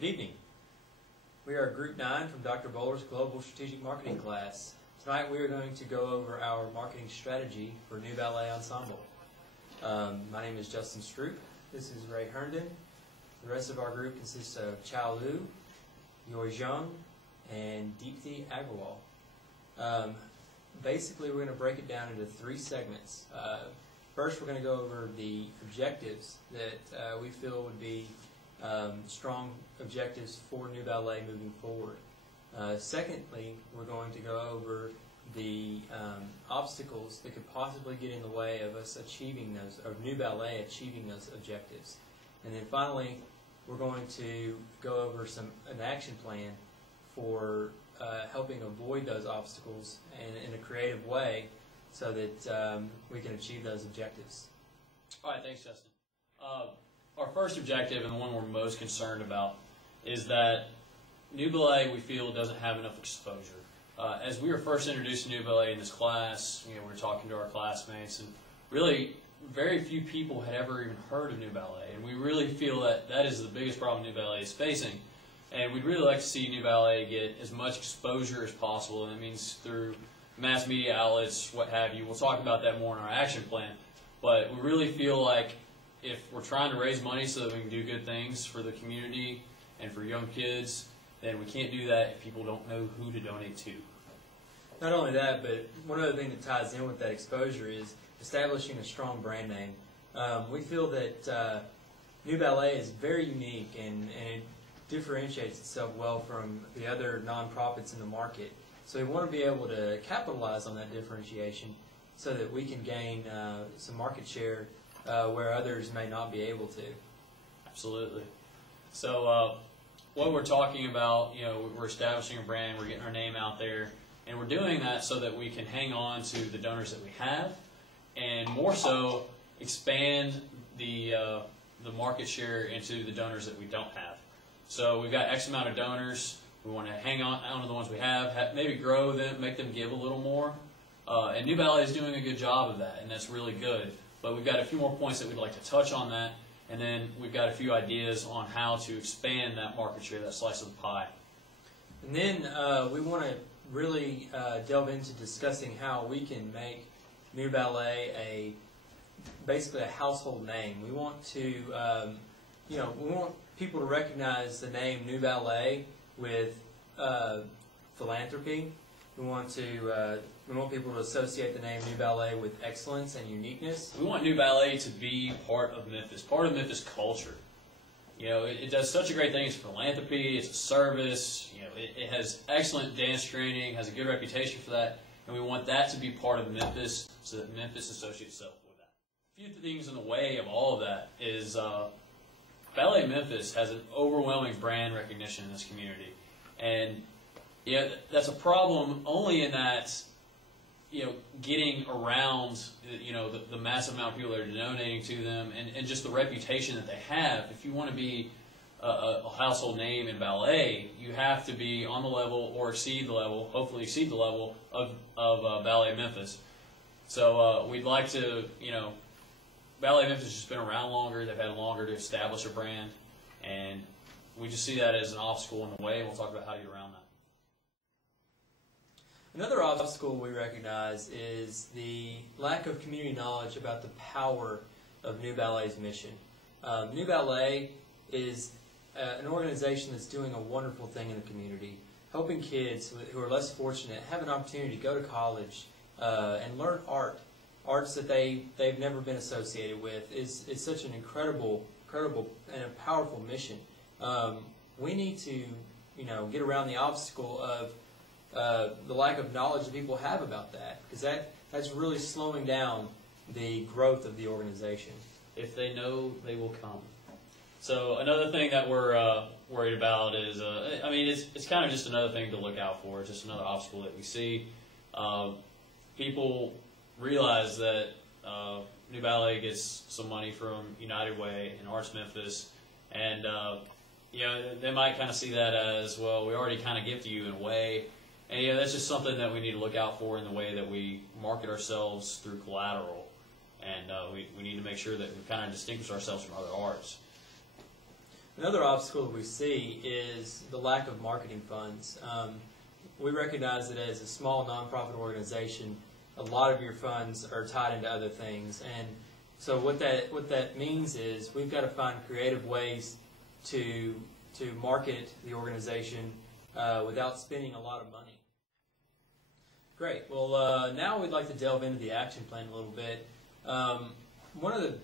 Good evening. We are Group 9 from Dr. Boller's Global Strategic Marketing class. Tonight we are going to go over our marketing strategy for New Ballet Ensemble. My name is Justin Stroup. This is Ray Herndon. The rest of our group consists of Chao, Zhang, and Deepti, Agrawal. Basically, we're going to break it down into 3 segments. First, we're going to go over the objectives that we feel would be strong objectives for New Ballet moving forward. Secondly, we're going to go over the obstacles that could possibly get in the way of us achieving those, of New Ballet achieving those objectives. And then finally, we're going to go over an action plan for helping avoid those obstacles in a creative way so that we can achieve those objectives. All right, thanks, Justin. Our first objective, and the one we're most concerned about, is that New Ballet, we feel, doesn't have enough exposure. As we were first introduced to New Ballet in this class, we were talking to our classmates, and really very few people had ever even heard of New Ballet, and we really feel that that is the biggest problem New Ballet is facing. And we'd really like to see New Ballet get as much exposure as possible, and that means through mass media outlets, what have you. We'll talk about that more in our action plan, but we really feel like if we're trying to raise money so that we can do good things for the community and for young kids, then we can't do that if people don't know who to donate to. Not only that, but one other thing that ties in with that exposure is establishing a strong brand name. We feel that New Ballet is very unique and it differentiates itself well from the other nonprofits in the market. So we want to be able to capitalize on that differentiation so that we can gain some market share where others may not be able to. Absolutely. So what we're talking about, we're establishing a brand, we're getting our name out there, and we're doing that so that we can hang on to the donors that we have, and more so expand the market share into the donors that we don't have. So we've got X amount of donors. We want to hang on to the ones we have, maybe grow them, make them give a little more. And New Ballet is doing a good job of that, and that's really good. But we've got a few more points that we'd like to touch on that, and then we've got a few ideas on how to expand that market share, that slice of the pie. And then we want to really delve into discussing how we can make New Ballet basically a household name. We want to, we want people to recognize the name New Ballet with philanthropy. We want people to associate the name New Ballet with excellence and uniqueness. We want New Ballet to be part of Memphis culture. It does such a great thing. It's philanthropy, it's a service, it has excellent dance training, has a good reputation for that, and we want that to be part of Memphis so that Memphis associates itself with that. A few things in the way of all of that is Ballet Memphis has an overwhelming brand recognition in this community, and that's a problem only in that getting around the massive amount of people that are donating to them and just the reputation that they have. If you want to be a household name in ballet, you have to be on the level or exceed the level, hopefully exceed the level of Ballet Memphis. So we'd like to, Ballet Memphis has just been around longer. They've had longer to establish a brand, and we just see that as an obstacle in the way, and we'll talk about how to get around that. Another obstacle we recognize is the lack of community knowledge about the power of New Ballet's mission. New Ballet is an organization that's doing a wonderful thing in the community, helping kids who are less fortunate have an opportunity to go to college and learn arts that they've never been associated with. It's such an incredible and a powerful mission. We need to get around the obstacle of the lack of knowledge that people have about that, because that's really slowing down the growth of the organization. If they know, they will come. So another thing that we're worried about is, it's kind of just another thing to look out for. It's just another obstacle that we see. People realize that New Ballet gets some money from United Way and Arts Memphis, and they might kind of see that as, well, we already kind of give to you in a way. And that's just something that we need to look out for in the way that we market ourselves through collateral. And we need to make sure that we kind of distinguish ourselves from other arts. Another obstacle that we see is the lack of marketing funds. We recognize that as a small nonprofit organization, a lot of your funds are tied into other things, and so what that means is we've got to find creative ways to market the organization without spending a lot of money. Great. Well, now we'd like to delve into the action plan a little bit. One of the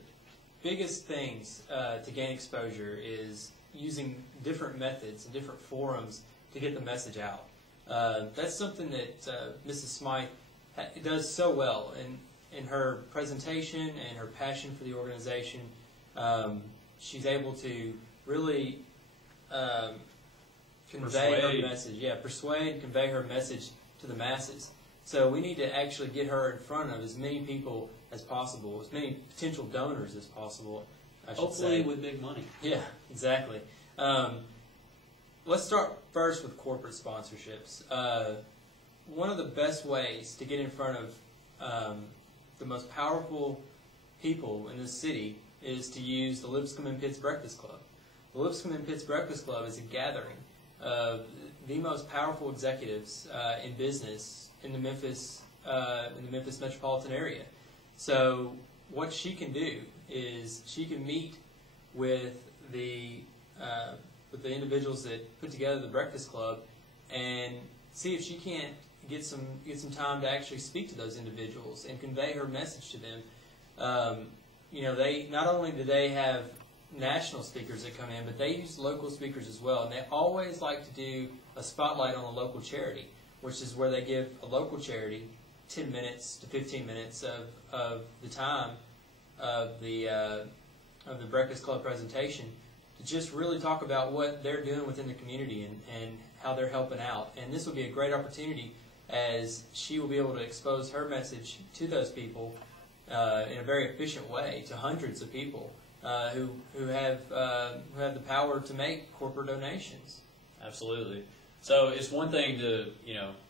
biggest things to gain exposure is using different methods and different forums to get the message out. That's something that Mrs. Smythe does so well in her presentation and her passion for the organization. She's able to really convey her message. Yeah, persuade, convey her message to the masses. So we need to actually get her in front of as many people as possible, as many potential donors as possible, I should Hopefully say. with big money. Yeah, exactly. Let's start first with corporate sponsorships. One of the best ways to get in front of the most powerful people in this city is to use the Lipscomb and Pitts Breakfast Club. The Lipscomb and Pitts Breakfast Club is a gathering of the most powerful executives in business in the Memphis metropolitan area. So what she can do is she can meet with the individuals that put together the Breakfast Club and see if she can't get some time to actually speak to those individuals and convey her message to them. They not only do they have national speakers that come in, but they use local speakers as well, and they always like to do a spotlight on a local charity, which is where they give a local charity 10 minutes to 15 minutes of the time of the Breakfast Club presentation to just really talk about what they're doing within the community and how they're helping out. And this will be a great opportunity as she will be able to expose her message to those people in a very efficient way to hundreds of people who have the power to make corporate donations. Absolutely. So it's one thing to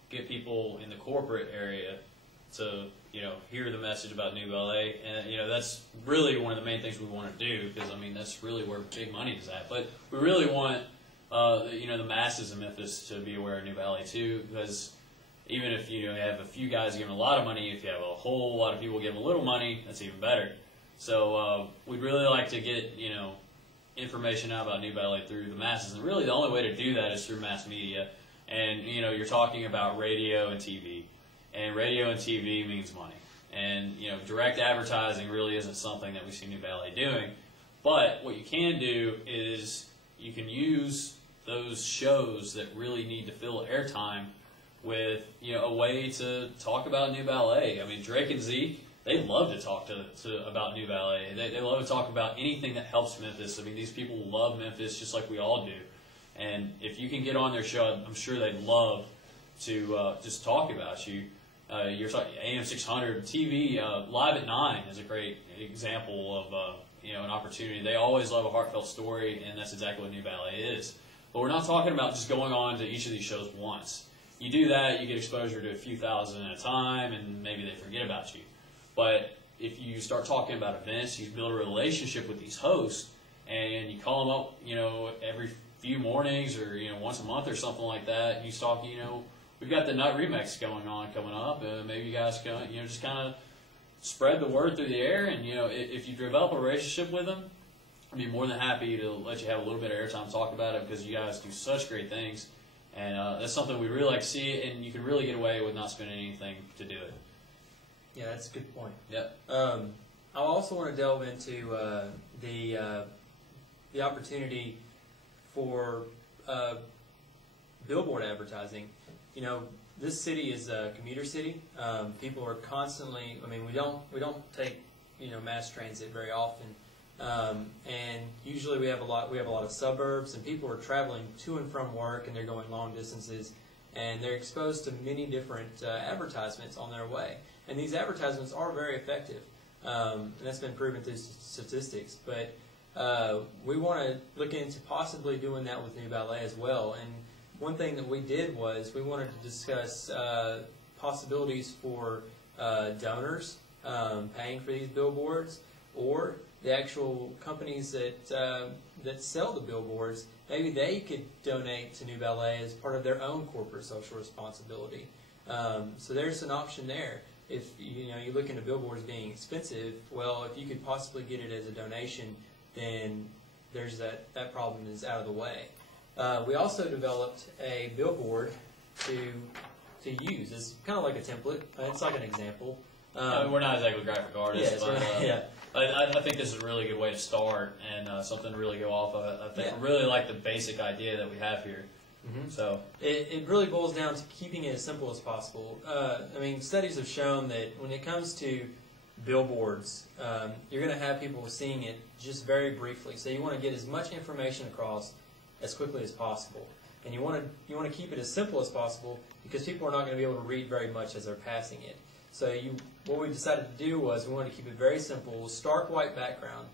get people in the corporate area to hear the message about New Ballet, and that's really one of the main things we want to do, because that's really where big money is at. But we really want the masses in Memphis to be aware of New Ballet too, because even if you have a few guys giving a lot of money, if you have a whole lot of people giving a little money, that's even better. So we'd really like to get information out about New Ballet through the masses, and really the only way to do that is through mass media. And you're talking about radio and TV, and radio and TV means money. And direct advertising really isn't something that we see New Ballet doing. But what you can do is you can use those shows that really need to fill airtime with a way to talk about New Ballet. Drake and Zeke, they love to talk about New Ballet. They love to talk about anything that helps Memphis. These people love Memphis just like we all do. And if you can get on their show, I'm sure they'd love to just talk about you. You're talking AM 600 TV Live at 9 is a great example of an opportunity. They always love a heartfelt story, and that's exactly what New Ballet is. But we're not talking about just going on to each of these shows once. You do that, you get exposure to a few thousand at a time, and maybe they forget about you. But if you start talking about events, you build a relationship with these hosts, and you call them up, every few mornings or once a month or something like that. And you talk, we've got the Nut Remix coming up. Maybe you guys can, just kind of spread the word through the air. And if you develop a relationship with them, I'd be more than happy to let you have a little bit of airtime to talk about it, because you guys do such great things, and that's something we really like to see. And you can really get away with not spending anything to do it. Yeah, that's a good point. Yep. I also want to delve into the opportunity for billboard advertising. This city is a commuter city. People are constantly. We don't take mass transit very often, and usually we have a lot of suburbs, and people are traveling to and from work, and they're going long distances, and they're exposed to many different advertisements on their way. And these advertisements are very effective, and that's been proven through statistics. But we want to look into possibly doing that with New Ballet as well. And one thing that we did was we wanted to discuss possibilities for donors paying for these billboards, or the actual companies that sell the billboards, maybe they could donate to New Ballet as part of their own corporate social responsibility. So there's an option there. If you look into billboards being expensive, well, if you could possibly get it as a donation, then there's that problem is out of the way. We also developed a billboard to use. It's kind of like a template. It's like an example. We're not exactly graphic artists, yeah, but yeah. I think this is a really good way to start and something to really go off of. I think I really like the basic idea that we have here. Mm-hmm. So it really boils down to keeping it as simple as possible. I mean, studies have shown that when it comes to billboards, you're going to have people seeing it just very briefly. So you want to get as much information across as quickly as possible, and you want to keep it as simple as possible because people are not going to be able to read very much as they're passing it. So what we decided to do was we wanted to keep it very simple, stark white background,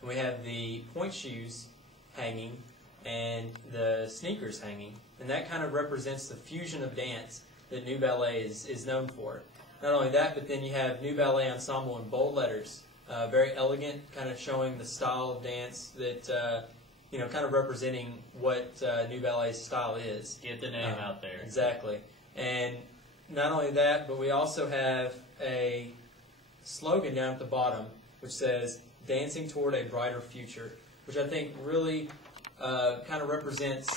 and we have the point shoes hanging and the sneakers hanging, and that kind of represents the fusion of dance that New Ballet is known for. Not only that, but then you have New Ballet Ensemble in bold letters, very elegant, kind of showing the style of dance that, kind of representing what New Ballet's style is. get the name out there. Exactly. And not only that, but we also have a slogan down at the bottom which says, "Dancing Toward a Brighter Future," which I think really kind of represents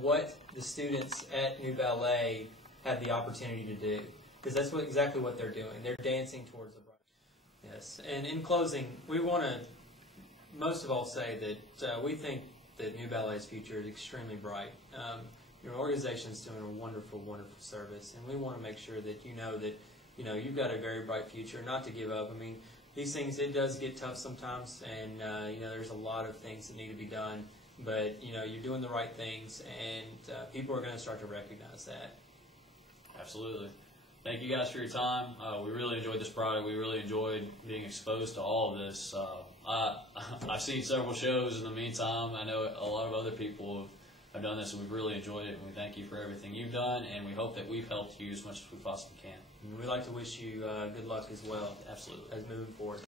what the students at New Ballet have the opportunity to do. Because that's exactly what they're doing. They're dancing towards a brighter. Yes. And in closing, we want to most of all say that we think that New Ballet's future is extremely bright. Your organization is doing a wonderful, wonderful service, and we want to make sure that you've got a very bright future. Not to give up. I mean, these things, it does get tough sometimes, and there's a lot of things that need to be done. But you're doing the right things, and people are going to start to recognize that. Absolutely. Thank you guys for your time. We really enjoyed this product. We really enjoyed being exposed to all of this. I've seen several shows in the meantime. I know a lot of other people have done this, and we've really enjoyed it. And we thank you for everything you've done, and we hope that we've helped you as much as we possibly can. And we'd like to wish you good luck as well. Absolutely. As moving forward.